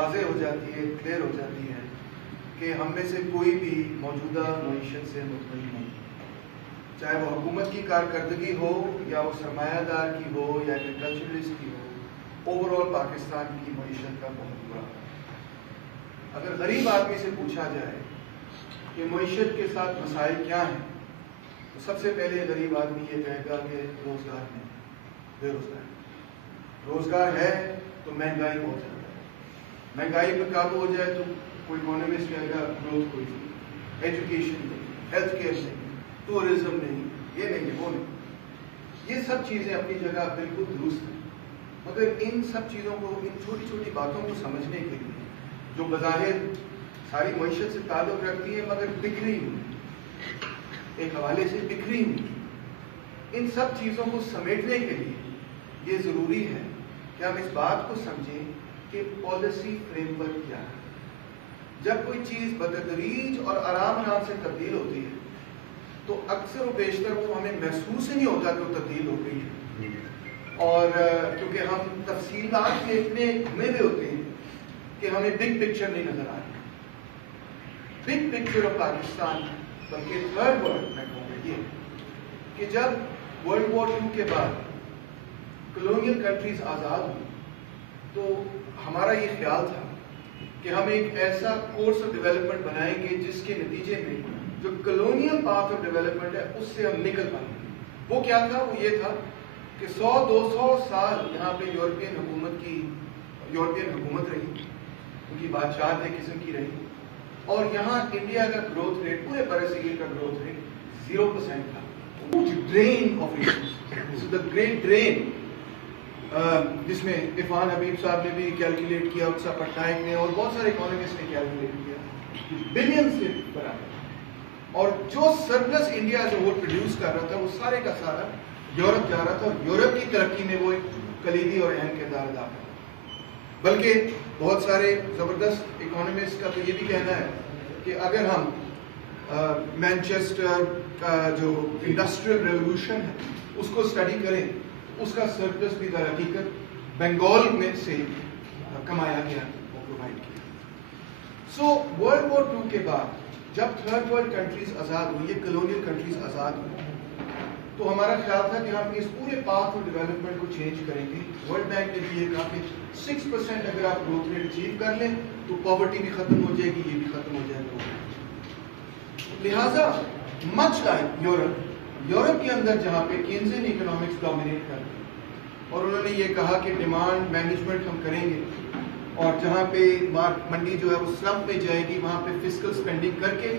واضح ہو جاتی ہے، کلیئر ہو جاتی ہے کہ ہم میں سے کوئی بھی موجودہ معیشت سے مطمئن نہیں، چاہے وہ حکومت کی کارکردگی ہو یا وہ سرمایہ دار کی ہو یا ایگریکلچرسٹ کی ہو، اوور آل پاکستان کی معیشت کا بہت برا ہے۔ اگر غریب آدمی سے پوچھا جائے کہ معیشت کے ساتھ مسائل کیا ہیں، تو سب سے پہلے غریب آدمی یہ کہے گا کہ روزگار نہیں، بے روزگار، روزگار ہے تو مہنگائی بہت زیادہ ہے، مہنگائی پہ قابو ہو جائے تو کوئی اکانومسٹ کہے گا گروتھ کوئی نہیں، ایجوکیشن نہیں، ہیلتھ کیئر نہیں، ٹورزم نہیں، یہ نہیں، وہ نہیں۔ یہ سب چیزیں اپنی جگہ بالکل درست ہیں، مگر ان سب چیزوں کو، ان چھوٹی چھوٹی باتوں کو سمجھنے کے لیے جو بظاہر ساری معیشت سے تعلق رکھتی ہے مگر بکھری ہوئی، ایک حوالے سے بکھری ہوئی، ان سب چیزوں کو سمیٹنے کے لیے یہ ضروری ہے کہ ہم اس بات کو سمجھیں کہ پالیسی فریم ورک کیا ہے۔ جب کوئی چیز بتدریج اور آرام سے تبدیل ہوتی ہے تو اکثر و بیشتر وہ ہمیں محسوس ہی نہیں ہوتا کہ وہ تبدیل ہو گئی ہے، اور کیونکہ ہم تفصیلات کے اتنے گھومے ہوئے ہوتے ہیں کہ ہمیں بگ پکچر نہیں نظر آ رہی، بگ پکچر آف پاکستان۔ بلکہ تھرڈ ورلڈ میں کہوں گا یہ کہ جب ورلڈ وار 2 کے بعد کلونیل کنٹریز آزاد ہوئی تو ہمارا یہ خیال تھا کہ ہم ایک ایسا کورس آف ڈیولپمنٹ بنائیں گے جس کے نتیجے میں جو کلونیل پاتھ آف ڈیولپمنٹ ہے اس سے ہم نکل پائیں گے۔ وہ کیا تھا؟ وہ یہ تھا کہ 100-200 سال یہاں پہ یورپین حکومت رہی، ان کی بادشاہت ایک قسم کی رہی، اور یہاں انڈیا کا گروتھ ریٹ، پورے برصغیر کا گروتھ ریٹ 0% تھا۔ Drain of resources, the great drain, جس میں عرفان حبیب صاحب نے بھی کیلکولیٹ کیا، اکسا پٹنائک نے اور بہت سارے اکانومسٹ نے کیلکولیٹ کیا، بلین سے برابر، اور جو سرپلس انڈیا جو وہ پروڈیوس کر رہا تھا وہ سارے کا سارا یورپ جا رہا تھا، اور یورپ کی ترقی میں وہ ایک کلیدی اور اہم کردار ادا کرتا۔ بلکہ بہت سارے زبردست اکانومسٹ کا تو یہ بھی کہنا ہے کہ اگر ہم مینچسٹر کا جو انڈسٹریل ریولوشن ہے اس کو اسٹڈی کریں، اس کا سرپلس بھی در حقیقت بنگال میں سے کمایا گیا اور پرووائڈ کیا۔ سو ورلڈ وار 2 کے بعد جب تھرڈ ورلڈ کنٹریز آزاد ہوئی، یہ کلونیل کنٹریز آزاد ہوئی، تو ہمارا خیال تھا کہ ہم اس پورے پاتھ آف ڈیولپمنٹ کو چینج کریں گے۔ ورلڈ بینک نے بھی یہ کہا کہ 6% اگر آپ گروتھ ریٹ اچیو کر لیں تو پاورٹی بھی ختم ہو جائے گی، یہ بھی ختم ہو جائے گا۔ لہٰذا مچ لائک یورپ کے اندر جہاں پہ کینزین اکنامکس ڈومینیٹ کر رہی ہے، اور انہوں نے یہ کہا کہ ڈیمانڈ مینجمنٹ ہم کریں گے، اور جہاں پہ منڈی جو ہے وہ سلمپ میں جائے گی وہاں پہ فسکل اسپینڈنگ کر کے،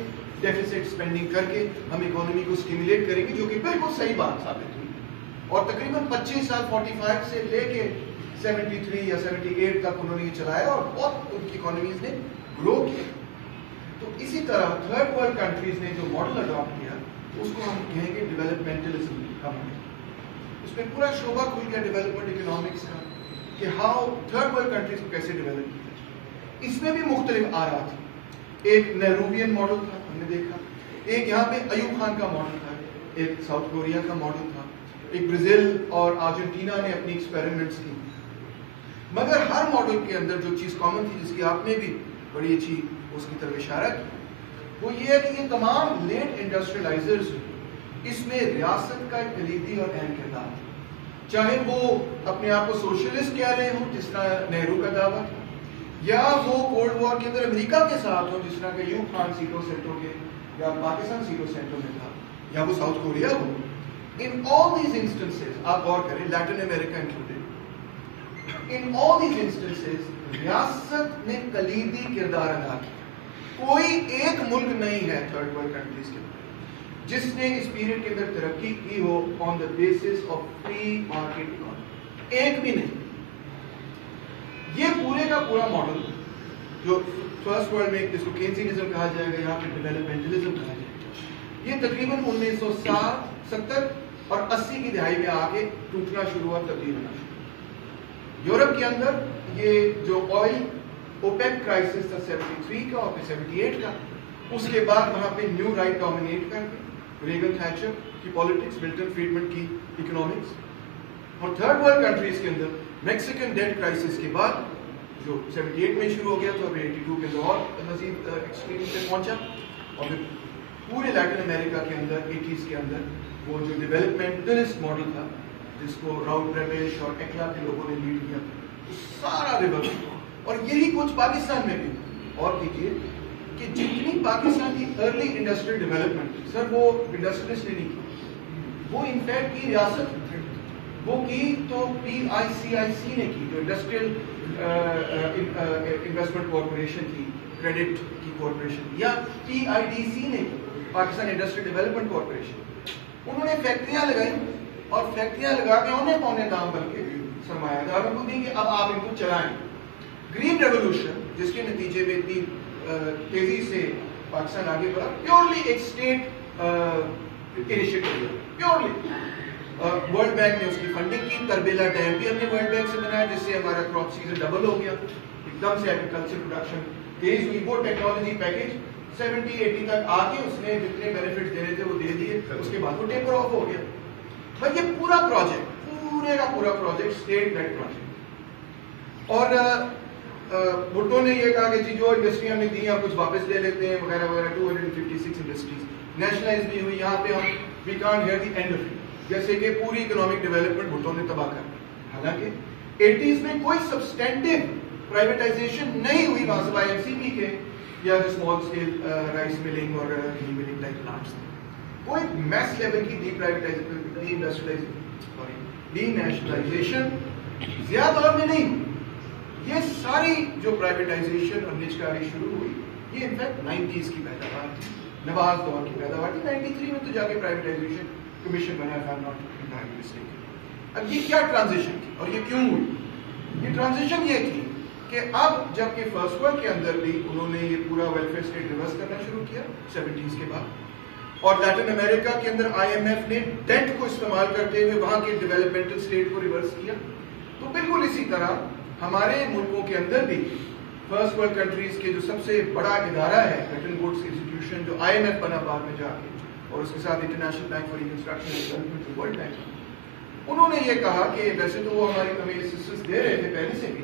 ڈیفیسٹ اسپینڈنگ کر کے ہم اکانومی کو اسٹیمولیٹ کریں گے، جو کہ بالکل صحیح بات ثابت ہوئی، اور تقریباً 25 سال 45 سے لے کے 73 یا 78 تک انہوں نے یہ چلایا، اور بہت ان کی اکانومیز نے گرو کیا۔ تو اسی طرح تھرڈ ورلڈ کنٹریز نے جو ماڈل اڈاپٹ کیا اس کو ہم کہیں گے ڈیولپمنٹلزم کا ماڈل۔ اس میں پورا شعبہ کھل گیا ڈیولپمنٹ اکنامکس کا کہ ہاؤ تھرڈ ورلڈ کنٹریز کو کیسے ڈیولپ کیا۔ اس میں بھی مختلف آرا تھی، ایک نیرووین ماڈل تھا ہم نے دیکھا، ایک یہاں پہ ایوب خان کا ماڈل تھا، ایک ساؤتھ کوریا کا ماڈل تھا، ایک برازیل اور ارجنٹینا نے اپنی ایکسپیریمنٹس کی، مگر ہر ماڈل کے اندر جو چیز کامن تھی جس کی آپ نے بھی بڑی اچھی اس کی طرف اشارہ کی، وہ یہ ہے کہ یہ تمام لیٹ انڈسٹریلائزرز اس میں ریاست کا ایک کلیدی اور اہم کردار ہے، چاہے وہ اپنے آپ کو سوشلسٹ کہہ رہے ہوں جس طرح نہرو کا دعویٰ تھا، یا وہ کولڈ وار کے اندر امریکہ کے ساتھ ہوں جس طرح کہ ایوب خان سیٹو سینٹو کے یا پاکستان سیٹو سینٹو میں تھا، یا وہ ساؤتھ کوریا ہو۔ ان آل دیز انسٹنسز آپ غور کریں، Latin America included, in all these instances ریاست نے کلیدی کردار ادا کیا۔ کوئی ایک ملک نہیں ہے تھرڈ ورلڈ کنٹریز کے اندر جس نے اس پیریڈ کے اندر ترقی کی ہو on the basis of free market economy, ایک بھی نہیں۔ یہ پورے کا پورا ماڈل جو فرسٹ ورلڈ میں جس کو کینزینزم کہا جائے گا، یہاں پہ ڈیولپمنٹلزم کہا جائے گا، یہ تقریباً 1960 70 اور 80 کی دہائی میں آ کے ٹوٹنا شروع ہوا، تبدیل ہونا شروع۔ یورپ کے اندر یہ جو آئل اوپیک کرائسس تھا 73 کا اور پھر 78 کا، اس کے بعد وہاں پہ نیو رائٹ ڈومینیٹ کر کے ریگن تھیچر کی پالیٹکس، ملٹن فریڈمن کی اکنامکس، اور تھرڈ ورلڈ کنٹریز کے اندر میکسیکن ڈیٹ کرائسس کے بعد جو 78 میں شروع ہو گیا تو اب 82 کے اندر اور مزید ایکسٹریم پہ پہنچا، اور پھر پورے لیٹن امریکہ کے اندر 80s کے اندر وہ جو ڈیولپمنٹلسٹ ماڈل تھا جس کو راؤل پریویش اور ایکلا کے لوگوں نے لیڈ کیا تھا، سارا ریورس ہوا. اور یہی کچھ پاکستان میں بھی. اور کیجیے کہ جتنی پاکستان کی ارلی انڈسٹریل ڈیولپمنٹ سر وہ انڈسٹریلسٹ نے نہیں کی، وہ انفیکٹ کی ریاست وہ کی تو PICIC نے کی، جو انڈسٹریل انویسٹمنٹ کارپوریشن کی، کریڈٹ کی کارپوریشن، یا PIDC نے کی، پاکستان انڈسٹریل ڈیولپمنٹ کارپوریشن. انہوں نے فیکٹریاں لگائی اور فیکٹریاں لگا کے انہیں پونے دام بن کے سرمایہ داروں کو دی کہ اب آپ ان کو چلائیں. گرین ریولوشن جس کے نتیجے میں اتنی تیزی سے پاکستان آگے بڑھا، پیورلی ایک اسٹیٹ انیشیٹو ہے، پیورلی. ورلڈ بینک نے اس کی فنڈنگ کی، تربیلا ڈیم بھی ہم نے ورلڈ بینک سے بنایا جس سے ہمارا کراپ سیزن ڈبل ہو گیا، ایک دم سے ایگریکلچر پروڈکشن تیز ہوئی. وہ ٹیکنالوجی پیکج 70-80 تک آ کے اس نے جتنے بینیفٹ دینے تھے وہ دے دیے، اس کے بعد وہ ٹیپر آف ہو گیا. بھائی یہ پورا پروجیکٹ، پورے کا پورا پروجیکٹ اسٹیٹ لیڈ پروجیکٹ. اور بھٹو نے یہ کہا کہ جی جو انڈسٹری ہم نے دی ہیں کچھ واپس لے لیتے ہیں وغیرہ وغیرہ. 256 انڈسٹریز نیشنلائز بھی ہوئی. یہاں پہ ہم we can't hear the end of it, جیسے کہ پوری اکنامک ڈیولپمنٹ بھٹو نے تباہ کر دی. حالانکہ 80s میں کوئی سبسٹینٹیو پرائیویٹائزیشن نہیں ہوئی وہاں سے IMCP کے یا جو اسمال اسکیل رائس ملنگ اور گھی ملنگ لائک پلانٹس، کوئی میس لیول کی ڈی نیشنلائزیشن زیادہ دور میں نہیں ہوئی. یہ ساری جو پرائیویٹائزیشن اور نجکاری شروع ہوئی یہ انفیکٹ 90s کی پیداوار تھی، نواز دور کی پیداوار تھی. 93 میں تو جا کے پرائیویٹائزیشن کمیشن بنا ہے. اب یہ کیا ٹرانزیشن تھی اور یہ کیوں ہوئی؟ یہ ٹرانزیشن یہ تھی کہ اب جب کہ فرسٹ ورلڈ کے اندر بھی انہوں نے یہ پورا ویلفیئر اسٹیٹ ریورس کرنا شروع کیا 70s کے بعد، اور لیٹن امریکہ کے اندر IMF نے ڈیٹ کو استعمال کرتے ہوئے وہاں کے ڈیولپمنٹل اسٹیٹ کو ریورس کیا. تو بالکل اسی طرح ہمارے ملکوں کے اندر بھی فرسٹ ورلڈ کنٹریز کے جو سب سے بڑا ادارہ ہے بیٹن ووڈس انسٹیٹیوشن جو IMF بنا بعد میں جا کے، اور اس کے ساتھ international bank for reconstruction and development world bank, انہوں نے یہ کہا کہ ویسے تو وہ ہمیں اسسٹنس دے رہے تھے پہلے سے بھی،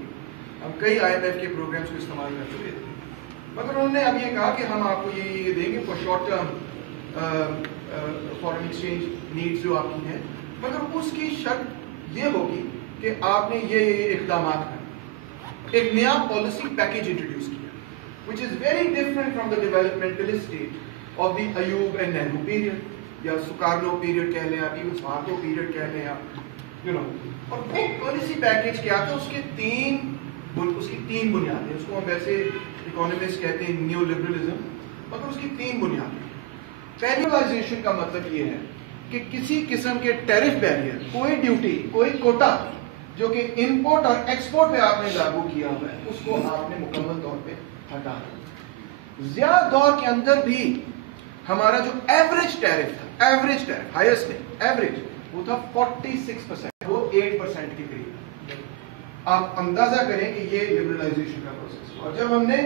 ہم کئی IMF کے پروگرامس کو استعمال کر چکے تھے، مگر انہوں نے اب یہ کہا کہ ہم آپ کو یہ دیں گے for short term foreign exchange needs جو آپ کی ہیں، مگر اس کی شرط یہ ہوگی کہ آپ نے یہ اقدامات کریں. ایک نیا پالیسی پیکج انٹروڈیوس کیا which is very different from the developmentalist state of the Ayub and Nehru period یا سکارنو پیریڈ کہہ لیں آپ، ایون سمارٹو پیریڈ کہہ لیں آپ، اور وہ پالیسی پیکج کیا تھا؟ اس کی تین بنیادیں، اس کو ہم ویسے اکانومسٹ کہتے ہیں نیو لبرلزم، مگر اس کی تین بنیادیں. پینیولائزیشن کا مطلب یہ ہے کہ کسی قسم کے ٹیرف بیریئر، کوئی ڈیوٹی، کوئی کوٹا جو کہ امپورٹ اور ایکسپورٹ پہ آپ نے لاگو کیا ہوا ہے، اس کو آپ نے مکمل طور پہ ہٹا دیا. ضیاء دور کے اندر بھی ہمارا جو ایوریج ٹیرف تھا، ایوریج ٹیرف ہائیسٹ نہیں، ایوریج وہ تھا 46%، وہ 8% کے قریب. آپ اندازہ کریں کہ یہ لبرلائزیشن کا پروسیس. اور جب ہم نے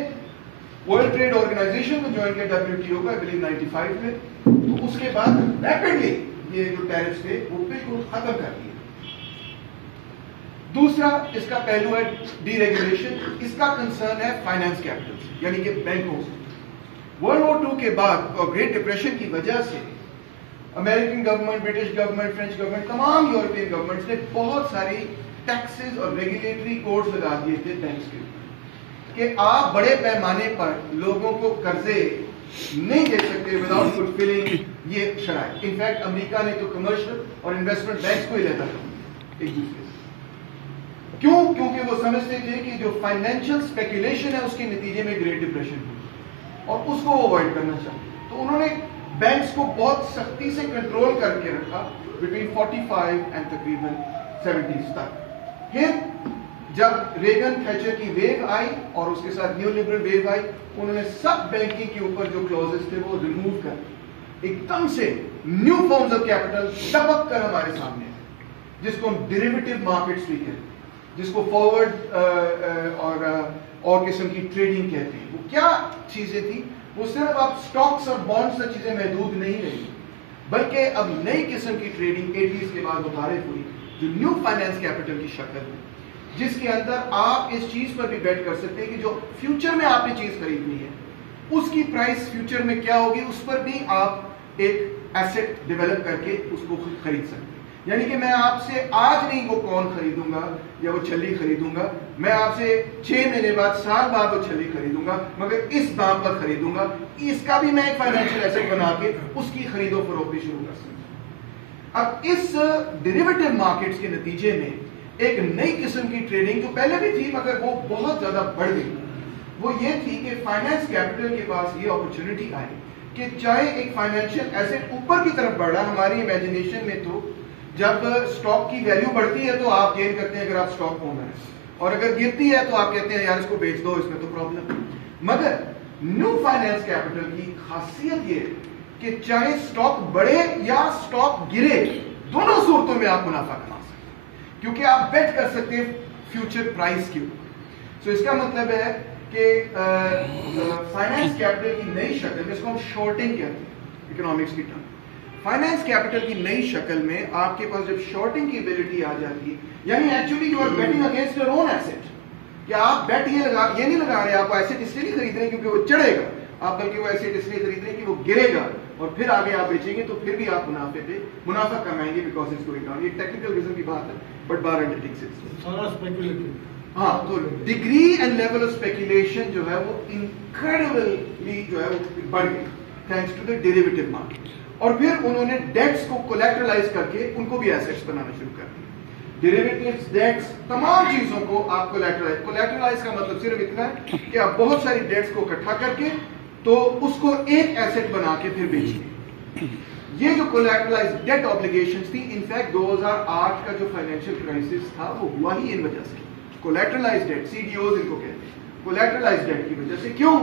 ورلڈ ٹریڈ آرگنائزیشن کو جوائن کیا WTO کا I believe 95 میں، تو اس کے بعد ریپڈلی یہ جو ٹیرفز تھے وہ بالکل ختم کر دیے. دوسرا اس کا پہلو ہے ڈی ریگولیشن. اس کا کنسرن ہے فائنانس کیپٹل یعنی کہ بینکوں سے. ورلڈ وار 2 کے بعد اور گریٹ ڈپریشن کی وجہ سے American government, British government, French government, تمام یورپین گورنمنٹس نے بہت ساری ٹیکسز اور ریگولیٹری کوڈز لگا دیے تھے بینکس کے کہ آپ بڑے پیمانے پر لوگوں کو قرضے نہیں دے سکتے وداؤٹ فلفلنگ یہ شرائط. انفیکٹ امریکہ نے تو کمرشل اور انویسٹمنٹ بینکس کو ہی لیتا تھا ایک دوسرے سے. کیوں؟ کیونکہ وہ سمجھتے تھے کہ جو فائنینشیل اسپیکولیشن ہے اس کے نتیجے میں گریٹ ڈپریشن ہوئی اور اس کو وہ اوائڈ کرنا چاہتے. تو انہوں نے بینکس کو بہت سختی سے کنٹرول کر کے رکھا بٹوین 45 اینڈ تقریباً 70s تک. پھر جب ریگن تھیچر کی ویو آئی اور اس کے ساتھ نیو لبرل ویو آئی، انہوں نے سب بینکنگ کے اوپر جو کلوزز تھے وہ ریموو کر ایک دم سے نیو فارمز آف کیپٹل ٹپک کر ہمارے سامنے ہے، جس کو ہم ڈیریویٹو مارکیٹس بھی کہتے ہیں، جس کو فارورڈ اور قسم کی ٹریڈنگ کہتے ہیں. وہ کیا چیزیں تھیں؟ وہ صرف اب سٹاکس اور بانڈس سے چیزیں محدود نہیں رہی، بلکہ اب نئی قسم کی ٹریڈنگ 80s کے بعد متعارف ہوئی جو نیو فائنانس کیپٹل کی شکل میں. جس کے اندر آپ اس چیز پر بھی بیٹ کر سکتے ہیں کہ جو فیوچر میں آپ نے چیز خریدنی ہے اس کی پرائس فیوچر میں کیا ہوگی، اس پر بھی آپ ایک ایسٹ ڈیولپ کر کے اس کو خرید سکتے ہیں. یعنی کہ میں آپ سے آج نہیں وہ کون خریدوں گا یا وہ چھلی خریدوں گا، میں آپ سے 6 مہینے بعد سال بعد وہ چھلی خریدوں گا، مگر اس دام پر خریدوں گا. اس کا بھی میں ایک فائنینشیل ایسٹ بنا کے اس کی خرید و فروخت بھی شروع کر سکتا ہوں. اب اس ڈیریویٹو مارکیٹس کے نتیجے میں ایک نئی قسم کی ٹریڈنگ جو پہلے بھی تھی مگر وہ بہت زیادہ بڑھ گئی، وہ یہ تھی کہ فائنانس کیپٹل کے پاس یہ اپرچونٹی آئی کہ چاہے ایک فائنینشیل ایسٹ اوپر کی طرف بڑھ رہا، ہماری امیجنیشن میں تو جب اسٹاک کی ویلیو بڑھتی ہے تو آپ گین کرتے ہیں اگر آپ اسٹاک اونر ہیں، اور اگر گرتی ہے تو آپ کہتے ہیں یار اس کو بیچ دو، اس میں تو پرابلم ہے. مگر نیو فائنانس کیپٹل کی خاصیت یہ کہ چاہے اسٹاک بڑھے یا اسٹاک گرے، دونوں صورتوں میں آپ منافع کما سکتے ہیں کیونکہ آپ بیٹ کر سکتے ہیں فیوچر پرائس کے اوپر. سو اس کا مطلب ہے کہ فائنانس کیپٹل کی نئی شکل میں، اس کو ہم شارٹنگ کہتے ہیں اکنامکس کی ٹرم، فائنانس کیپٹل کی نئی شکل میں آپ کے پاس جب شارٹنگ کی ایبلٹی آ جاتی ہے، یعنی actually you are betting against your own east, کہ آپ بیٹ یہ نہیں لگا رہے، آپ ایسٹ اس لیے نہیں خرید رہے کیونکہ وہ چڑھے گا، آپ بلکہ وہ ایسٹ اس لیے خرید رہے کہ وہ گرے گا اور پھر آگے آپ بیچیں گے تو پھر بھی آپ منافع کمائیں گے بیکاز اٹس گوئنگ ڈاؤن. یہ ٹیکنیکل ریزن کی بات ہے بٹ بار ہاں. تو degree and level of speculation جو ہے وہ انکریڈیبلی جو ہے وہ بڑھ گئی thanks to the derivative market. اور پھر انہوں نے ڈیٹس کو کولیٹرلائز کر کے ان کو بھی ایسٹس بنانا شروع کر دیا. ڈیریویٹوز، ڈیٹس، تمام چیزوں کو آپ کولیٹرلائز کا مطلب صرف اتنا ہے کہ آپ بہت ساری ڈیٹس کو اکٹھا کر کے تو اس کو ایک ایسٹ بنا کے پھر بیچیں. یہ جو کولیٹرلائز ڈیٹ آبلیگیشنز تھی، انفیکٹ 2008 کا جو فائنینشیل کرائسس تھا وہ ہوا ہی ان وجہ سے. کولیٹرلائز ڈیٹ، سی ڈی اوز ان کو کہتے ہیں، کولیٹرلائز ڈیٹ کی وجہ سے. کیوں؟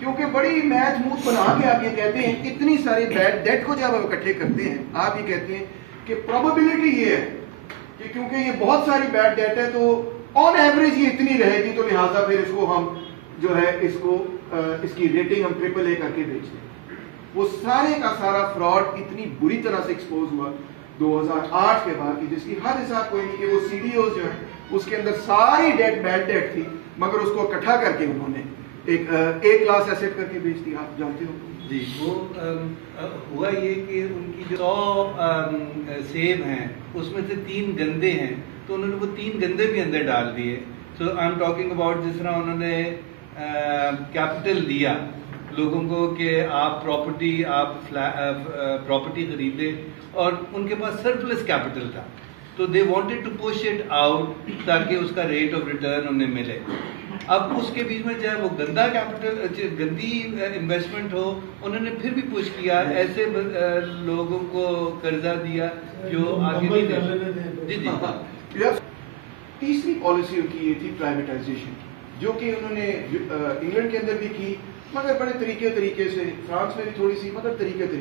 کیونکہ بڑی میتھ موت بنا کے آپ یہ کہتے ہیں اتنی ساری بیڈ ڈیٹ کو جب آپ اکٹھے کرتے ہیں آپ یہ کہتے ہیں کہ پروبیبلٹی یہ ہے کہ کیونکہ یہ بہت ساری بیڈ ڈیٹ ہے تو آن ایوریج یہ اتنی رہے گی، تو لہٰذا پھر اس کو ہم جو ہے اس کی ریٹنگ ہم AAA کر کے بیچتے ہیں. وہ سارے کا سارا فراڈ اتنی بری طرح سے ایکسپوز ہوا 2008 کے بعد کہ جس کی حد حساب کوئی نہیں کہ وہ سی ڈی اوز جو ہے اس کے اندر ساری ڈیٹ بیڈ ڈیٹ تھی مگر اس کو اکٹھا کر کے انہوں نے ایک کلاس ایسٹ کر کے بیچ دی. آپ جانتے ہو جی. وہ ہوا یہ کہ ان کی جو 100 سیب ہیں اس میں سے 3 گندے ہیں تو انہوں نے وہ 3 گندے بھی اندر ڈال دیے. سو آئی ایم ٹاکنگ اباؤٹ جس طرح انہوں نے کیپٹل دیا لوگوں کو کہ آپ پراپرٹی خریدیں اور ان کے پاس سرپلس کیپٹل تھا تو they wanted to push it out تاکہ اس کا ریٹ آف ریٹرن انہیں ملے. اب اس کے بیچ میں چاہے وہ گندا کیپٹل گندی انویسٹمنٹ ہو انہوں نے پھر بھی پش کیا، ایسے لوگوں کو قرضہ دیا جو آگے نہیں دے. جی جی. تیسری پالیسی ان کی یہ تھی پرائیویٹائزیشن کی، جو کہ انہوں نے انگلینڈ کے اندر بھی کی مگر بڑے طریقے سے، فرانس میں بھی تھوڑی سی مگر طریقے سے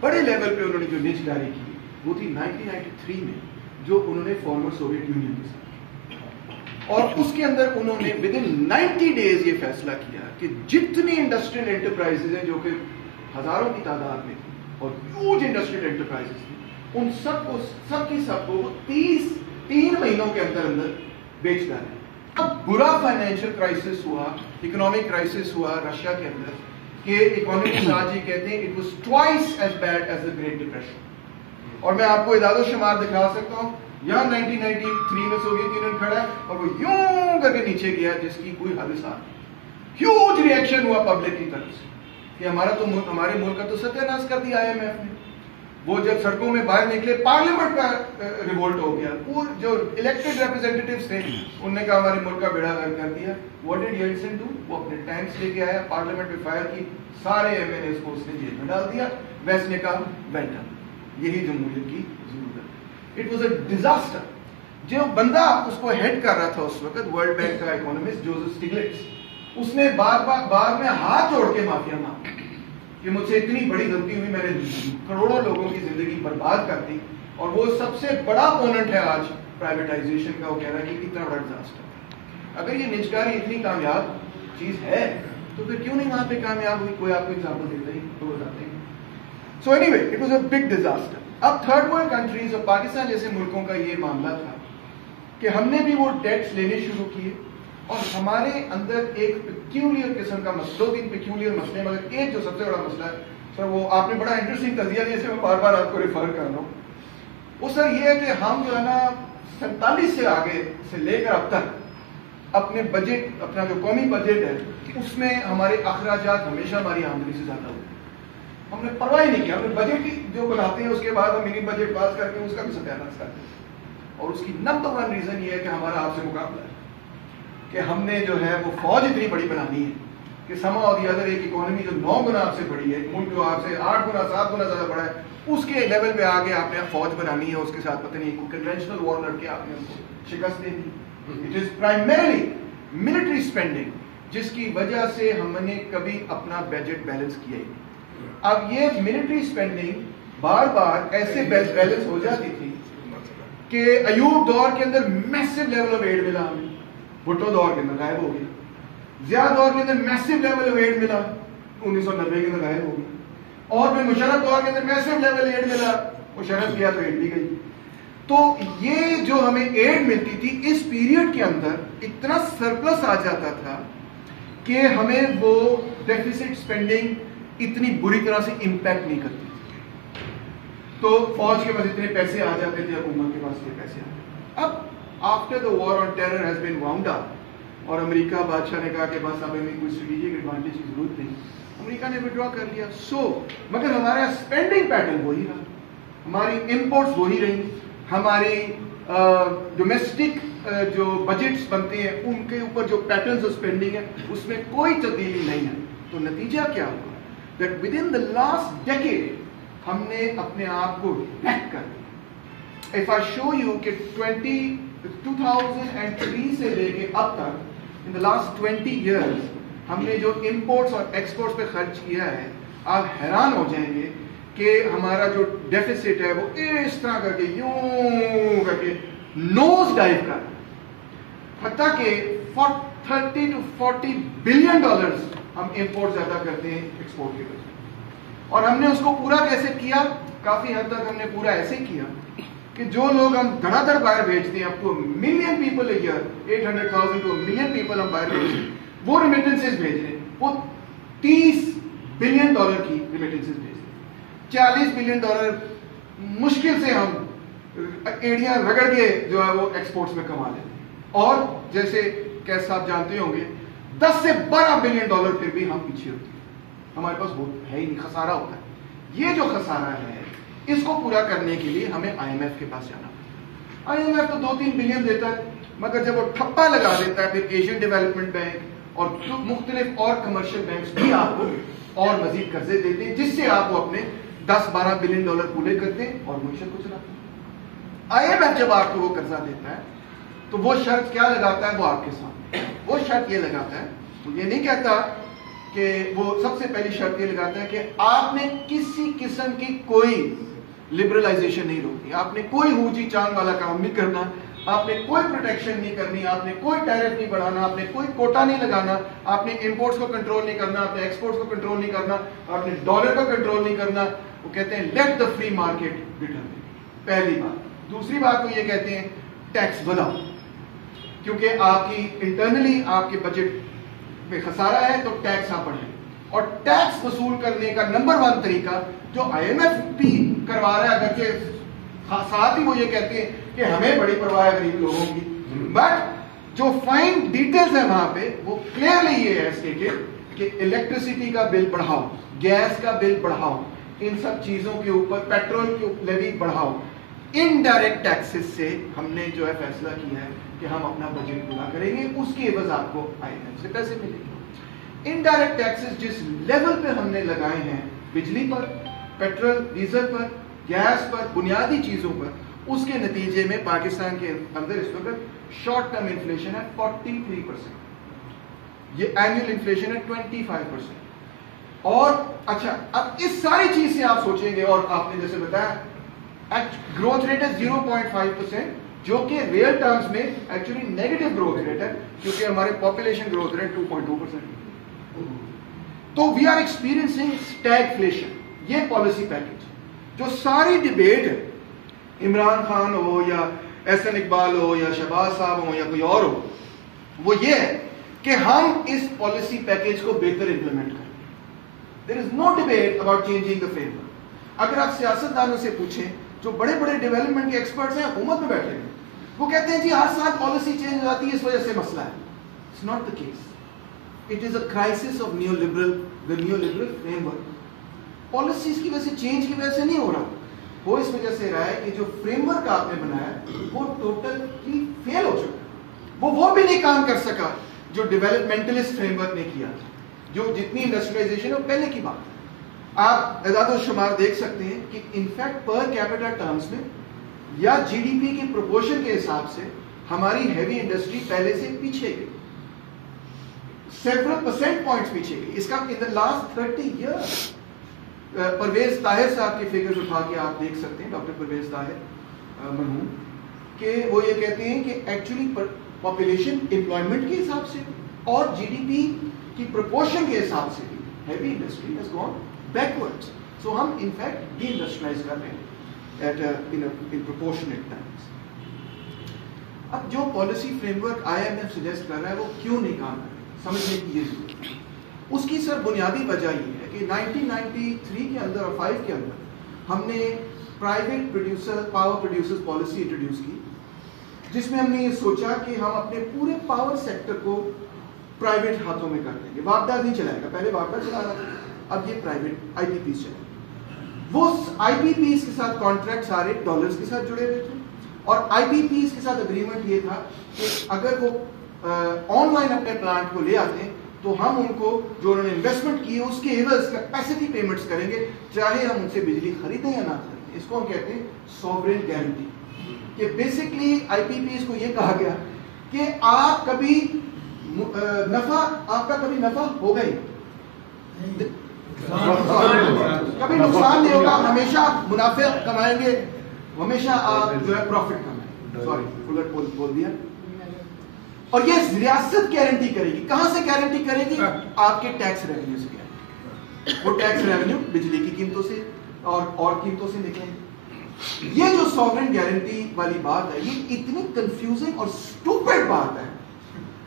بڑے لیول پہ انہوں نے جو نج جاری کی وہ تھی 1993 میں جو انہوں نے فارمر سوویت یونین کے ساتھ، اور اس کے اندر انہوں نے ود ان 90 days یہ فیصلہ کیا کہ جتنی انڈسٹریل انٹرپرائزز ہیں جو کہ ہزاروں کی تعداد میں تھی اور ہیوج انڈسٹریل انٹرپرائزز تھی، ان سب کو 3 مہینوں کے اندر بیچ ڈالیں. اب برا فائنینشیل کرائسس ہوا، اکنامک کرائسس ہوا رشیا کے اندر کہ اکانومسٹ آج یہ کہتے ہیں it was twice as bad as the great depression. اور میں آپ کو اعداد و شمار دکھا سکتا ہوں، یہاں 1993 میں سوویت یونین کھڑا ہے اور وہ یوں کر کے نیچے گیا جس کی کوئی حد حساب نہیں. ہیوج ریئیکشن ہوا پبلک کی طرف سے کہ ہمارے ملک کا تو ستیہ ناش کر دیا IMF نے. وہ جب سڑکوں میں باہر نکلے پارلیمنٹ کا ریوولٹ ہو گیا، وہ جو الیکٹڈ ریپرزینٹیٹیوز تھے انہوں نے کہا ہمارے ملک کا بیڑا غرق کر دیا. What did Yeltsin do? وہ اپنے ٹینکس لے کے آیا، پارلیمنٹ میں فائر کی، سارے MLAs کو اس نے جیل میں ڈال دیا. ویسٹ نے کہا بیٹر، یہی جمہوریت کی ضرورت ہے. It was a disaster. جو بندہ اس کو ہیڈ کر رہا تھا اس وقت ورلڈ بینک کا اکانومسٹ جوزف اسٹیگلٹس، اس نے بعد میں ہاتھ جوڑ کے معافیا مانگی کہ مجھ سے اتنی بڑی غلطی ہوئی، میں نے کروڑوں لوگوں کی زندگی برباد کر دی. اور وہ سب سے بڑا اپوننٹ ہے آج پرائیویٹائزیشن کا. وہ کہہ رہا ہے کہ اتنا بڑا ڈیزاسٹر. اگر یہ نجکاری اتنی کامیاب چیز ہے تو پھر کیوں نہیں وہاں پہ کامیاب ہوئی؟ کوئی آپ کو ایگزامپل دیتا ہی تو بتاتے ہیں. So any way it was a big disaster. اب تھرڈ ورلڈ کنٹریز اور پاکستان جیسے ملکوں کا یہ معاملہ تھا کہ ہم نے بھی وہ ڈیٹس لینے شروع کیے اور ہمارے اندر ایک پیکیولر قسم کا مسئلہ، 2-3 پیکیولر مسئلے، مگر ایک جو سب سے بڑا مسئلہ ہے سر، وہ آپ نے بڑا انٹرسٹنگ تجزیہ دیا، جسے میں بار بار آپ کو ریفر کر رہا ہوں، وہ سر یہ ہے کہ ہم جو ہے نا 47 سے آگے سے لے کر اب تک اپنے بجٹ، اپنا جو قومی بجٹ ہے اس میں ہمارے اخراجات ہمیشہ ہماری آمدنی سے زیادہ ہوتے ہیں. ہم نے پرواہ نہیں کیا، ہم نے بجٹ ہی جو بناتے ہیں اس کے بعد ہم منی بجٹ پاس کر کے اس کا بھی ستیاناس کرتے ہیں. اور اس کی نمبر 1 ریزن یہ ہے کہ ہمارا آپ سے مقابلہ ہے کہ ہم نے جو ہے وہ فوج اتنی بڑی بنانی ہے کہ سما اور دی ادر ایک اکانومی جو 9 گنا آپ سے بڑی ہے، ملک جو آپ سے 8 گنا 7 گنا زیادہ بڑا ہے، اس کے لیول پہ آگے آپ نے فوج بنانی ہے، اس کے ساتھ پتہ نہیں کنونشنل وار لڑ کے آپ نے ان کو شکست دے دی. It is primarily military spending جس کی وجہ سے ہم نے کبھی اپنا بجٹ بیلنس کیا ہی نہیں. اب یہ ملٹری اسپینڈنگ بار بار ایسے بیلنس ہو جاتی تھی کہ ایوب دور کے اندر میسو لیول آف ایڈ ملا ہمیں، بھٹو دور کے اندر غائب ہو گیا. ضیاء دور کے اندر میسو لیول آف ایڈ ملا، 1990 کے اندر غائب ہو گیا. اور پھر مشرف دور کے اندر میسو لیول ایڈ ملا، مشرف کیا تو ایڈ بھی گئی. تو یہ جو ہمیں ایڈ ملتی تھی اس پیریڈ کے اندر اتنا سرپلس آ جاتا تھا کہ ہمیں وہ ڈیفیسٹ اسپینڈنگ اتنی بری طرح سے امپیکٹ نہیں کرتی تھی. تو فوج کے پاس اتنے پیسے آ جاتے تھے، حکومت کے پاس اتنے پیسے آ جاتے. اب after the war on terror has been wound up اور امریکہ بادشاہ نے کہا کہ بس اب ہمیں کوئی اسٹریٹجک ایڈوانٹیج کی ضرورت نہیں، امریکہ نے وڈرا کر لیا. مگر ہمارا اسپینڈنگ پیٹرن وہی رہا، ہماری امپورٹس وہی رہی، ہماری ڈومیسٹک جو بجٹس بنتے ہیں ان کے اوپر جو پیٹرنز آف اسپینڈنگ ہے اس میں کوئی تبدیلی نہیں ہے. تو نتیجہ کیا ہوا that with in the last decade ہم نے اپنے آپ کو ریک کر دیا. اف آئی شو یو کہ 2003 سے لے کے اب تک ان دا لاسٹ 20 ایئرس ہم نے جو امپورٹس اور ایکسپورٹس پہ خرچ کیا ہے، آپ حیران ہو جائیں گے کہ ہمارا جو ڈیفیسٹ ہے وہ اس طرح کر کے یوں کر کے نوز ڈائیو کر، حتیٰ کہ 30 to 40 بلین ڈالرز ہم امپورٹ زیادہ کرتے ہیں ایکسپورٹ کے وجہ. اور ہم نے اس کو پورا کیسے کیا؟ کافی حد تک ہم نے پورا ایسے کیا کہ جو لوگ ہم دھڑا دھڑ باہر بھیجتے ہیں، اب تو million people a year, 800,000 to 1 million people ہم باہر بھیجتے ہیں، وہ ریمیٹنسز بھیج رہے ہیں، وہ 30 بلین ڈالر کی ریمیٹنسز بھیج رہے ہیں. 40 بلین ڈالر مشکل سے ہم ایڑیاں رگڑ کے جو ہے وہ ایکسپورٹس میں کما لیتے ہیں. اور جیسے کیس صاحب جانتے ہوں گے 10 سے 12 بلین ڈالر پھر بھی ہم پیچھے ہوتے ہیں، ہمارے پاس وہ ہے ہی نہیں، خسارہ ہوتا ہے. یہ جو خسارہ ہے اس کو پورا کرنے کے لیے ہمیں IMF کے پاس جانا پڑتا ہے. IMF تو 2-3 بلین دیتا ہے، مگر جب وہ ٹھپا لگا دیتا ہے پھر ایشین ڈیولپمنٹ بینک اور مختلف اور کمرشل بینکس بھی آپ کو اور مزید قرضے دیتے ہیں جس سے آپ وہ اپنے 10-12 بلین ڈالر پورے کرتے ہیں اور معیشت کو چلاتے ہیں. IMF جب آپ کو وہ قرضہ دیتا ہے تو وہ شرط کیا لگاتا ہے؟ وہ آپ کے سامنے وہ شرط یہ لگاتا ہے، وہ یہ نہیں کہتا کہ وہ سب سے پہلی شرط یہ لگاتا ہے کہ آپ نے کسی قسم کی کوئی لبرلائزیشن نہیں روکنی، آپ نے کوئی ہوجی چاند والا کام نہیں کرنا، آپ نے کوئی پروٹیکشن نہیں کرنی، آپ نے کوئی ٹیرف نہیں بڑھانا، آپ نے کوئی کوٹا نہیں لگانا، آپ نے امپورٹس کو کنٹرول نہیں کرنا، آپ نے ایکسپورٹس کو کنٹرول نہیں کرنا، آپ نے ڈالر کو کنٹرول نہیں کرنا. وہ کہتے ہیں let the free market determine, پہلی بات. دوسری بات وہ یہ کہتے ہیں ٹیکس بڑھاؤ، کیونکہ آپ کی انٹرنلی آپ کے بجٹ میں خسارہ ہے تو ٹیکس آپ بڑھائیں. اور ٹیکس وصول کرنے کا نمبر 1 طریقہ جو IMF بھی کروا رہا ہے، اگرچہ ساتھ ہی وہ یہ کہتے ہیں کہ ہمیں بڑی پرواہ ہے غریب لوگوں کی، بٹ جو فائن ڈیٹیلز ہیں وہاں پہ وہ کلیئرلی یہ ہے اسٹیٹڈ کہ الیکٹریسٹی کا بل بڑھاؤ، گیس کا بل بڑھاؤ، ان سب چیزوں کے اوپر پیٹرول کی لیوی بڑھاؤ. انڈائریکٹ ٹیکسز سے ہم نے جو ہے فیصلہ کیا ہے کہ ہم اپنا بجٹ پورا کریں گے، اس کی عوض آپ کو IMF سے پیسے ملیں گے. انڈائریکٹ ٹیکسز جس لیول پہ ہم نے لگائے ہیں، بجلی پر، پیٹرول ڈیزل پر، گیس پر، بنیادی چیزوں پر، اس کے نتیجے میں پاکستان کے اندر اس وقت شارٹ ٹرم انفلیشن ہے 43%، یہ اینوئل انفلیشن ہے 25%. اور اچھا اب اس ساری چیز سے آپ سوچیں گے، اور آپ نے جیسے بتایا گروتھ ریٹ ہے 0.5%، جو کہ ریئل ٹرمز میں ایکچولی نیگیٹو گروتھ ریٹ ہے کیونکہ ہمارے پاپولیشن گروتھ ریٹ 2.2%. تو وی آر ایکسپیرینسنگ اسٹیگفلیشن. یہ پالیسی پیکج جو ساری ڈیبیٹ ہے، عمران خان ہو یا احسن اقبال ہو یا شہباز صاحب ہو یا کوئی اور ہو، وہ یہ ہے کہ ہم اس پالیسی پیکیج کو بہتر امپلیمنٹ کریں. There is no debate about changing the framework. اگر آپ سیاستدانوں سے پوچھیں جو بڑے بڑے ڈیولپمنٹ کے ایکسپرٹس ہیں حکومت میں بیٹھے ہیں، وہ کہتے ہیں جی ہر سال پالیسی چینج ہو جاتی ہے اس وجہ سے مسئلہ ہے. It's not the case. It is a crisis of neo liberal framework. Policies کی وجہ سے، چینج کی وجہ سے نہیں ہو رہا، وہ اس وجہ سے رہا ہے کہ جو فریم ورک آپ نے بنایا وہ ٹوٹلی فیل ہو چکا ہے. وہ بھی نہیں کام کر سکا جو ڈیولپمنٹلسٹ فریم ورک نے کیا تھا. جو جتنی انڈسٹریلائزیشن ہے وہ پہلے کی بات ہے. آپ اعداد و شمار دیکھ سکتے ہیں کہ انفیکٹ پر کیپٹا ٹرمز میں یا جی ڈی پی کی پروپورشن کے حساب سے ہماری ہیوی انڈسٹری پہلے سے پیچھے گئی، سیورل پرسنٹ پوائنٹس پیچھے گئی. اس کا in the last 30 years Parvez Tahir صاحب کے فگرز اٹھا کے آپ دیکھ سکتے ہیں، ڈاکٹر پرویز طاہر مرحوم، کہ وہ یہ کہتے ہیں کہ ایکچولی پاپولیشن امپلائمنٹ کے حساب سے اور جی ڈی پی کی پروپورشن کے حساب سے بھی heavy industry has gone backwards. سو ہم انفیکٹ ڈی انڈسٹریلائز کر رہے ہیں ایٹ ان پروپورشنیٹ ٹائمز. اب جو policy framework I M F suggest کر رہا ہے وہ کیوں نہیں کام کر رہا، سمجھنے کی یہ ضرورت ہے. اس کی سر بنیادی وجہ یہ ہے کہ 1993 کے اندر اور 5 کے اندر ہم نے private power producers policy introduce کی، جس میں ہم نے یہ سوچا کہ ہم اپنے پورے پاور سیکٹر کو پرائیویٹ ہاتھوں میں کر دیں گے. واپڈا نہیں چلائے گا، پہلے واپڈا چلا رہا تھا، اب یہ پرائیویٹ آئی پی پیز چلائے گا. وہ آئی پی پیز کے ساتھ کانٹریکٹ سارے ڈالرز کے ساتھ جڑے ہوئے تھے، اور آئی پی پیز کے ساتھ اگریمنٹ یہ تھا کہ اگر وہ آن لائن اپنے پلانٹ کو لے آتے ہیں تو ہم ان کو جو انہوں نے انویسٹمنٹ کی ہے اس کے عوض کیپیسٹی پیمنٹس کریں گے، چاہے ہم ان سے بجلی خریدیں یا نہ خریدیں. اس کو ہم کہتے ہیں سوورین گارنٹی. کہ بیسکلی آئی پی پیز کو یہ کہا گیا کہ آپ کبھی نفع، آپ کا کبھی نفع ہوگا ہی، کبھی نقصان نہیں ہوگا، ہمیشہ منافع کمائیں گے، ہمیشہ آپ جو ہے پروفٹ کمائیں. سوری الٹ بول دیا. اور یہ ریاست گارنٹی کرے گی. کہاں سے گارنٹی کرے گی؟ آپ کے ٹیکس ریونیو سے گارنٹی. وہ ٹیکس ریونیو بجلی کی قیمتوں سے اور قیمتوں سے نکلیں گے. یہ جو سوورین گارنٹی والی بات ہے یہ اتنی کنفیوزنگ اور اسٹوپڈ بات ہے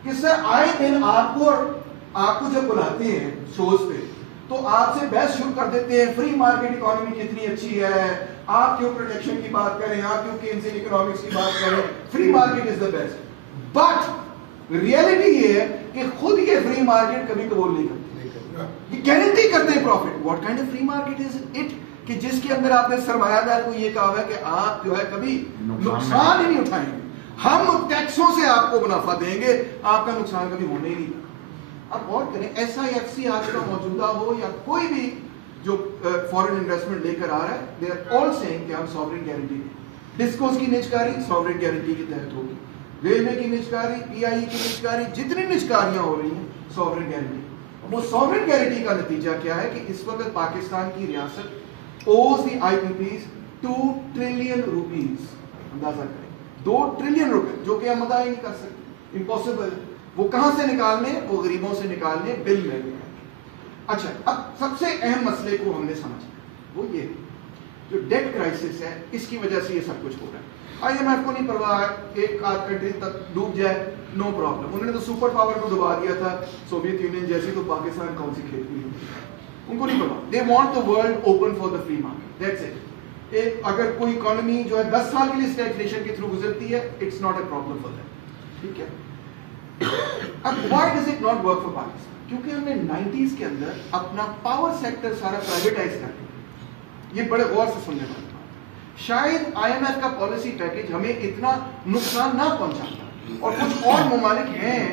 کہ سر آئے دن آپ کو جب بلاتے ہیں شوز پہ تو آپ سے بحث شروع کر دیتے ہیں فری مارکیٹ اکانومی کتنی اچھی ہے، آپ کیوں پروٹیکشن کی بات کریں، آپ کیوں کینزین اکنامکس کی بات کریں، free market is the best. But reality یہ ہے کہ خود یہ فری مارکیٹ کبھی قبول نہیں کرتے، یہ گارنٹی کرتے ہیں profit. What kind of free market is it کہ جس کے اندر آپ نے سرمایہ دار کو یہ کہا ہوا ہے کہ آپ جو ہے کبھی نقصان ہی نہیں اٹھائیں گے، ہم ٹیکسوں سے آپ کو منافع دیں گے، آپ کا نقصان کبھی ہونے ہی نہیں. اب غور کریں ایس آئی ایف سی آج کا موجودہ ہو یا کوئی بھی جو فورن انویسٹمنٹ لے کر آ رہا ہے، دے آر آل سیئنگ کہ ہم سوورین گارنٹی دیں. ڈسکوز کی نجکاری سوورین گارنٹی کے تحت ہوگی، ریلوے کی نجکاری، پی آئی کی نجکاری، جتنی نجکاریاں ہو رہی ہیں سوورین گارنٹی. وہ سوورین گارنٹی کا نتیجہ کیا ہے کہ اس وقت پاکستان کی ریاست owes the IPPs 2 trillion rupees. اندازہ کریں 2 ٹریلین روپے جو کہ ہم ادا ہی نہیں کر سکتے، امپاسبل. وہ کہاں سے نکالنے؟ وہ غریبوں سے نکالنے، بل میں. اچھا اب سب سے اہم مسئلے کو ہم نے سمجھا، وہ یہ جو ڈیٹ کرائسس ہے اس کی وجہ سے یہ سب کچھ ہو رہا ہے. آئی ایم ایف کو نہیں پرواہ ایک آدھ کنٹری تک ڈوب جائے، نو پرابلم. انہوں نے تو سپر پاور کو ڈبا دیا تھا سوویت یونین جیسی، تو پاکستان کون سی کھیت ہوئی، ان کو نہیں پتا. They want the world open for the free market, that's it. اگر کوئی اکانومی جو ہے 10 سال کے لیے اسٹیگفلیشن کے تھرو گزرتی ہے، it's not a problem for that. ٹھیک ہے. اب why does it not work for Pakistan? کیونکہ ہم نے 90s کے اندر اپنا پاور سیکٹر سارا پرائیویٹائز کر دیا. یہ بڑے غور سے سننے والی بات. شاید آئی ایم ایف کا پالیسی پیکج ہمیں اتنا نقصان نہ پہنچاتا، اور کچھ اور ممالک ہیں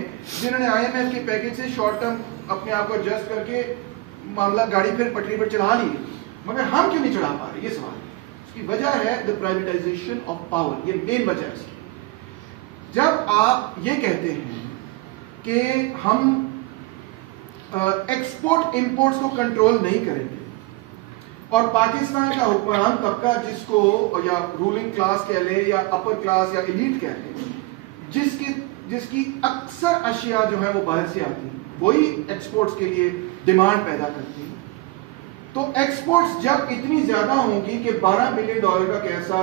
جنہوں نے آئی ایم ایف کے پیکج سے شارٹ ٹرم اپنے آپ کو ایڈجسٹ کر کے معاملہ گاڑی پھر پٹری پر چڑھا لی، مگر ہم کیوں نہیں چڑھا پا رہے؟ یہ سوال ہے. اس کی وجہ ہے دا پرائیویٹائزیشن آف پاور. یہ مین وجہ ہے اس کی. جب آپ یہ کہتے ہیں کہ ہم ایکسپورٹ امپورٹس کو کنٹرول نہیں کریں گے، اور پاکستان کا حکمران طبقہ جس کو یا رولنگ کلاس کہہ لیں یا اپر کلاس یا ایلیٹ کہہ لیں، جس کی اکثر اشیاء جو ہیں وہ باہر سے آتی ہیں، وہی ایکسپورٹس کے لیے ڈیمانڈ پیدا کرتی ہیں، تو ایکسپورٹس جب اتنی زیادہ ہوں گی کہ $12 بلین کا کیسا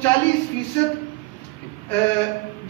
40%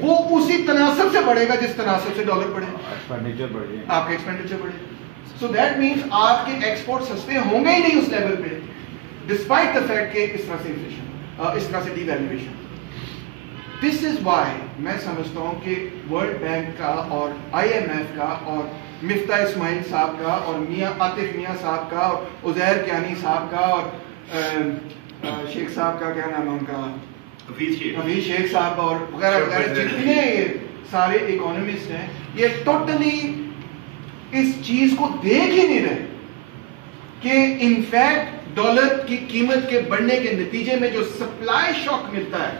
وہ اسی تناسب سے بڑھے گا جس تناسب سے ڈالر بڑھے گا، آپ کا ایکسپینڈیچر بڑھے گا. سو دیٹ مینس آپ کے ایکسپورٹ سستے ہوں گے ہی نہیں اس لیول پہ، ڈسپائٹ دا فیکٹ کہ اس طرح سے انفلیشن، اس طرح سے devaluation. This is why میں سمجھتا ہوں کہ ورلڈ بینک کا اور آئی ایم ایف کا اور مفتاح اسماعیل صاحب کا اور میاں عاطف میاں صاحب کا اور عزیر کیانی صاحب کا اور شیخ صاحب کا کیا نام ہے ان کا، حفیظ شیخ صاحب اور وغیرہ وغیرہ، جتنے یہ سارے اکانومسٹ ہیں، یہ ٹوٹلی اس چیز کو دیکھ ہی نہیں رہے کہ انفیکٹ ڈالر کی قیمت کے بڑھنے کے نتیجے میں جو سپلائی شاک ملتا ہے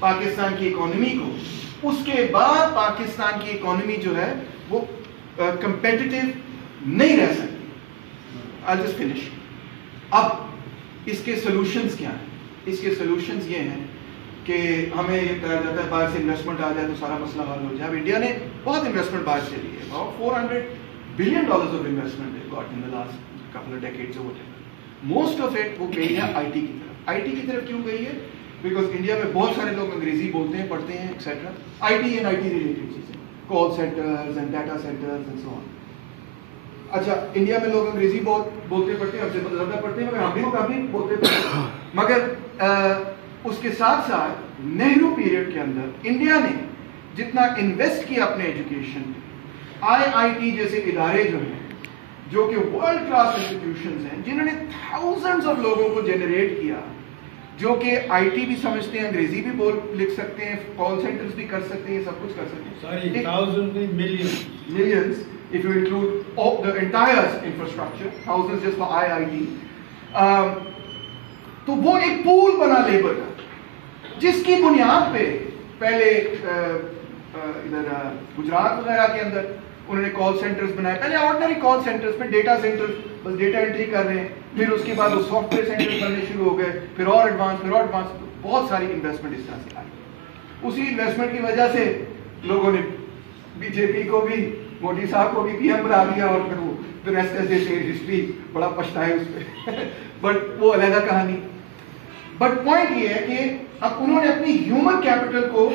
پاکستان کی اکانومی کو، اس کے بعد پاکستان کی اکانومی جو ہے وہ کمپیٹیٹو نہیں رہ سکتی. I'll just finish. اب اس کے سلوشنز کیا ہیں؟ اس کے سلوشنز یہ ہیں کہ ہمیں یہ کہا جاتا ہے باہر سے انویسٹمنٹ آ جائے تو سارا مسئلہ حل ہو جائے. اب انڈیا نے بہت انویسٹمنٹ باہر سے لی ہے، about $400 billion of investment they've got in the last couple of decades or whatever. Most of it وہ گئی ہے آئی ٹی کی طرف. آئی ٹی کی طرف کیوں گئی ہے؟ بیکاز انڈیا میں بہت سارے لوگ انگریزی بولتے ہیں، پڑھتے ہیں etcetera. IT and IT related چیزیں، call centres and data centres and so on. اچھا انڈیا میں لوگ انگریزی بہت بولتے پڑھتے ہیں، ہم سے زیادہ پڑھتے ہیں، مگر ہم بھی وہ کافی بولتے پڑھتے ہیں. مگر اس کے ساتھ ساتھ نہرو پیریڈ کے اندر انڈیا نے جتنا انویسٹ کیا اپنے ایجوکیشن، آئی ٹی جیسے ادارے جو ہیں جو کہ ورلڈ کلاس انسٹیٹیوشنز ہیں، جنہوں نے تھاؤزنڈز آف لوگوں کو جنریٹ کیا، جو کہ آئی ٹی بھی سمجھتے ہیں، انگریزی بھی لکھ سکتے ہیں، کال سینٹرز بھی کر سکتے ہیں، سب کچھ کر سکتے ہیں. millions if you include all the entire infrastructure, thousands just for IIT. تو وہ ایک پول بنا لیبر کا، جس کی بنیاد پہ پہلے ادھر گجرات وغیرہ کے اندر انہوں نے کال سینٹرز بنائے. پہلے آرڈنری کال سینٹرز، پھر ڈیٹا سینٹرز، بس ڈیٹا انٹری کر رہے ہیں. پھر اس کے بعد وہ سافٹ ویئر سینٹرز بننے شروع ہو گئے، پھر اور ایڈوانس. بہت ساری انویسٹمنٹ اس طرح سے آئی. اسی انویسٹمنٹ کی وجہ سے لوگوں نے بی جے پی کو بھی، مودی صاحب کو بھی پی ایم بنا دیا، اور پھر وہ ہسٹری بڑا پچھتائے اس پہ. بٹ وہ علیحدہ کہانی. بٹ پوائنٹ یہ ہے کہ اب انہوں نے اپنی ہیومن کیپٹل کو،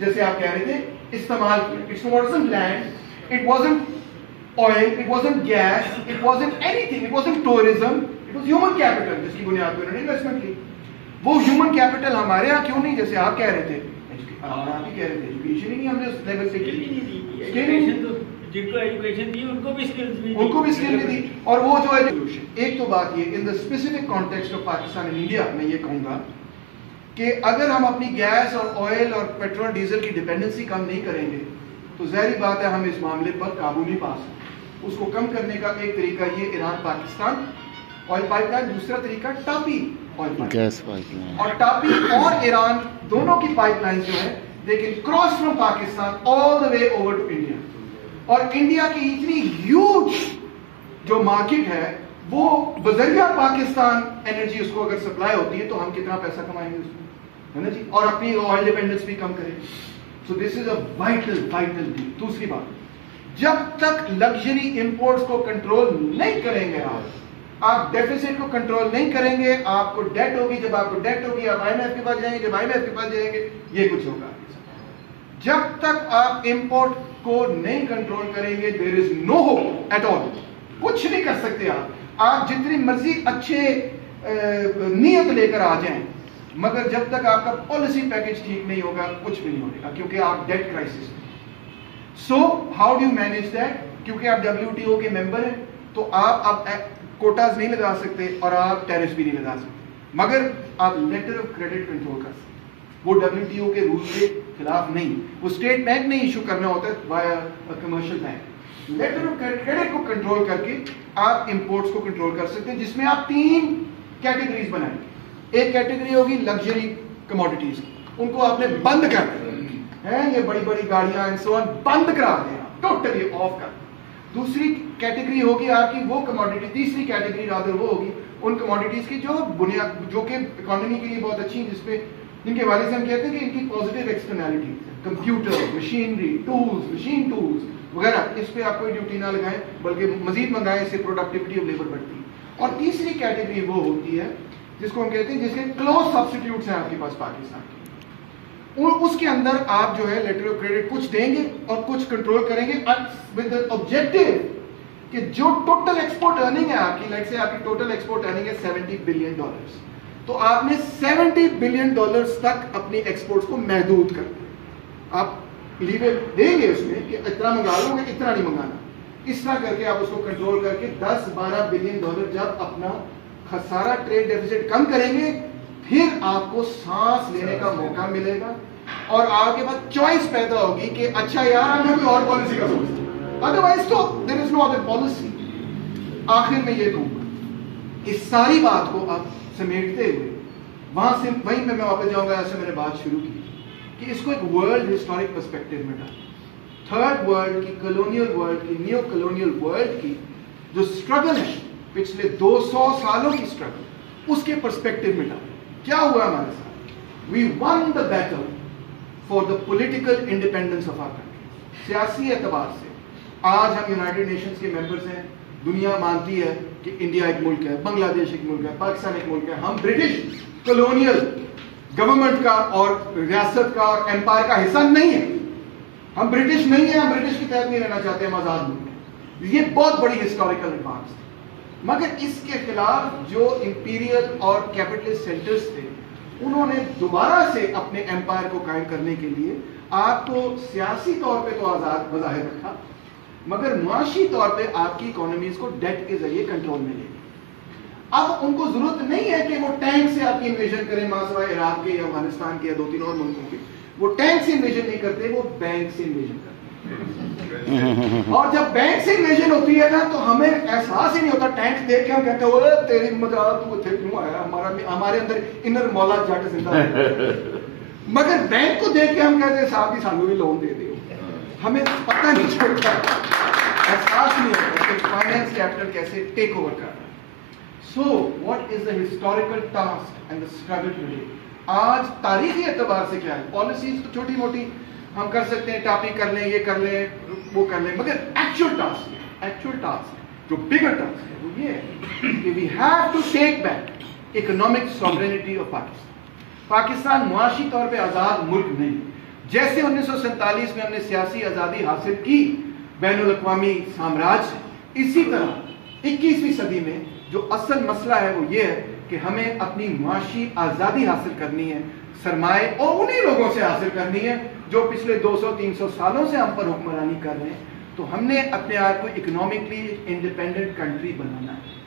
جیسے آپ کہہ رہے تھے، استعمال کیا. It's wasn't land, it wasn't oil, it wasn't gas, it wasn't anything, it wasn't tourism, it was human capital جس کی بنیاد پہ انہوں نے انویسٹمنٹ کی. وہ ہیومن کیپٹل ہمارے یہاں کیوں نہیں، جیسے آپ کہہ رہے تھے، آپ ہی کہہ رہے تھے ایجوکیشن ہی نہیں ہم نے اس لیول پہ کی. جن کو ایجوکیشن دی ان کو بھی اسکل نہیں دی. اور وہ جو ایجوکیشن، ایک تو بات یہ in the specific context of Pakistan and India, میں یہ کہوں گا کہ اگر ہم اپنی گیس اور آئل اور پیٹرول ڈیزل کی ڈپینڈنسی کم نہیں کریں گے تو ظاہری بات ہے ہم اس معاملے پر قابو نہیں پا سکتے. اس کو کم کرنے کا ایک طریقہ یہ Iran Pakistan oil pipe line, دوسرا طریقہ ٹاپی آئل پائپ لائن. اور ٹاپی اور ایران دونوں کی پائپ لائن جو ہے they can cross from Pakistan all the way over to India. اور انڈیا کی اتنی ہیوج جو مارکیٹ ہے وہ بذریعہ پاکستان انرجی اس کو اگر سپلائی ہوتی ہے تو ہم کتنا پیسہ کمائیں گے اس میں، ہے نا جی، اور اپنی آئل ڈیپینڈنس بھی کم کریں. سو دس از اے وائٹل تھنگ. دوسری بات، جب تک لگژری امپورٹس کو کنٹرول نہیں کریں گے، آپ ڈیفیسٹ کو کنٹرول نہیں کریں گے، آپ کو ڈیٹ ہوگی. جب آپ کو ڈیٹ ہوگی آپ آئی ایم ایف کے پاس جائیں گے، جب آئی ایم ایف کے پاس جائیں گے یہ کچھ ہوگا. جب تک آپ امپورٹ کو نہیں کنٹرول کریں گے there is no hope at all. کچھ نہیں کر سکتے آپ جتنی مرضی اچھے نیت لے کر آ جائیں، مگر جب تک آپ کا پالیسی پیکج ٹھیک نہیں ہوگا کچھ بھی نہیں ہوگا، کیونکہ آپ ڈیٹ کرائسس میں. So how do you manage that? کیونکہ آپ WTO کے ممبر ہیں تو آپ اب کوٹاز نہیں لگا سکتے اور آپ ٹیرس بھی نہیں لگا سکتے، مگر آپ لیٹر آف کریڈٹ کنٹرول کر سکتے. وہ WTO کے رول کے خلاف نہیں، وہ اسٹیٹ بینک نے ایشو کرنا ہوتا ہے via commercial bank. Letter of credit کو کنٹرول کر کے آپ امپورٹس کو کنٹرول کر سکتے ہیں، جس میں آپ 3 کیٹیگریز بنائیں. ایک کیٹیگری ہوگی لگژری کموڈیٹیز، ان کو آپ نے بند کر دیا ہے، یہ بڑی بڑی گاڑیاں اینڈ سو آن بند کرا دیں، ٹوٹلی آف کر. دوسری کیٹیگری ہوگی آپ کی وہ کموڈیٹی، تیسری کیٹیگری رادر وہ ہوگی ان کموڈیٹیز کی جو بنیاد جو کہ اکانومی کے لیے بہت اچھی ہیں، جس پہ جن کے والد سے ہم کہتے ہیں کہ ان کی positive externality, computer, machinery, tools, machine tools وغیرہ، اس پہ آپ کوئی ڈیوٹی نہ لگائیں بلکہ مزید منگائیں، اس سے پروڈکٹیوٹی آف لیبر بڑھتی ہے. اور تیسری کیٹیگری وہ ہوتی ہے جس کو ہم کہتے ہیں جس کے کلوز سبسٹیٹیوٹس ہیں آپ کے پاس پاکستان کے، اس کے اندر آپ جو ہے لیٹر آف کریڈٹ کچھ دیں گے اور کچھ کنٹرول کریں گے ود آبجیکٹو کہ جو ٹوٹل ایکسپورٹ ارننگ ہے آپ کی، لائک سے آپ کی ٹوٹل ایکسپورٹ ارننگ ہے $70 بلین، تو آپ نے $70 بلین تک اپنی ایکسپورٹس کو محدود کر دیا. آپ لیور دیں گے اس میں کہ اتنا منگا لو گے، اتنا نہیں منگانا. اس طرح کر کے آپ اس کو کنٹرول کر کے $10-12 بلین جب اپنا خسارہ ٹریڈ ڈیفیسٹ کم کریں گے، پھر آپ کو سانس لینے کا موقع ملے گا اور آپ کے پاس چوائس پیدا ہوگی کہ اچھا یار ہمیں کوئی اور پالیسی کا سوچتے ہیں، ادروائز تو دیر از نو ادر پالیسی. آخر میں یہ کہوں گا اس ساری بات کو آپ سمیٹتے ہوئے وہاں سے وہیں پہ میں واپس جاؤں گا ایسے میں نے بات شروع کی کہ اس کو ایک ورلڈ ہسٹورک پرسپیکٹو میں ڈالا. تھرڈ ورلڈ کی، کلونیل ورلڈ کی، نیو کلونیل ورلڈ کی جو اسٹرگل ہے پچھلے 200 سالوں کی اسٹرگل، اس کے پرسپیکٹو میں ڈالا. کیا ہوا ہمارے ساتھ؟ We won the battle for the political independence of our country. سیاسی اعتبار سے آج ہم یونائٹڈ نیشنز کے ممبرز ہیں. دنیا مانتی ہے کہ انڈیا ایک ملک ہے، بنگلہ دیش ایک ملک ہے، پاکستان ایک ملک ہے. ہم برٹش کلونیل گورنمنٹ کا اور ریاست کا اور امپائر کا حصہ نہیں ہے. ہم برٹش نہیں ہیں، ہم برٹش کے تحت نہیں رہنا چاہتے، ہم آزاد ملک ہیں. یہ بہت بڑی ہسٹوریکل ایڈوانس ہے. مگر اس کے خلاف جو امپیریل اور کیپٹلسٹ سینٹرز تھے، انہوں نے دوبارہ سے اپنے امپائر کو قائم کرنے کے لیے آپ کو سیاسی طور پہ تو آزاد بظاہر رکھا، مگر معاشی طور پہ آپ کی اکانومیز کو ڈیٹ کے ذریعے کنٹرول میں لے گئے. اب ان کو ضرورت نہیں ہے کہ وہ ٹینک سے آپ کی انویژن کریں، ماسوائے عراق کے یا افغانستان کے یا 2-3 اور ملکوں کے. وہ ٹینک سے انویژن نہیں کرتے، وہ بینک سے انویژن کرتے. اور جب بینک سے انویژن ہوتی ہے نا تو ہمیں احساس ہی نہیں ہوتا. ٹینک دیکھ کے ہم کہتے ہیں اوے تیری مدد تو تھے کیوں آیا، ہمارے اندر انر مولا جٹ زندہ ہے. مگر بینک کو دیکھ کے ہم کہتے ہیں صاحب جی سانو بھی لون دے دیو. ہمیں پتہ نہیں چلتا، احساس نہیں ہوتا کہ فائنینس کیپٹل کیسے ٹیک اوور کر رہا ہے. So what is the historical task and the struggle today? آج تاریخی اعتبار سے کیا ہے؟ پالیسیز تو چھوٹی موٹی ہم کر سکتے ہیں، ٹاپی کر لیں، یہ کر لیں، وہ کر لیں، مگر ایکچوئل ٹاسک جو بگر ٹاسک ہے وہ یہ ہے کہ we have to take back economic sovereignty of Pakistan. Pakistan معاشی طور پہ آزاد ملک نہیں. جیسے 1947 میں ہم نے سیاسی آزادی حاصل کی بین الاقوامی سامراج سے، اسی طرح 21ویں صدی میں جو اصل مسئلہ ہے وہ یہ ہے کہ ہمیں اپنی معاشی آزادی حاصل کرنی ہے، سرمایہ اور انہی لوگوں سے حاصل کرنی ہے جو پچھلے 200-300 سالوں سے ہم پر حکمرانی کر رہے ہیں. تو ہم نے اپنے آپ کو اکنامکلی انڈیپینڈنٹ کنٹری بنانا ہے.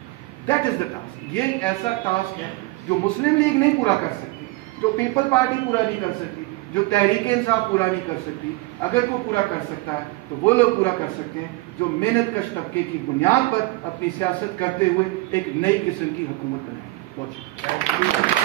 That is the task. یہ ایک ایسا ٹاسک ہے جو مسلم لیگ نہیں پورا کر سکتی، جو پیپل پارٹی پورا نہیں کر سکتی، جو تحریک انصاف پورا نہیں کر سکتی. اگر کوئی پورا کر سکتا ہے تو وہ لوگ پورا کر سکتے ہیں جو محنت کش طبقے کی بنیاد پر اپنی سیاست کرتے ہوئے ایک نئی قسم کی حکومت بنائیں. بہت شکریہ.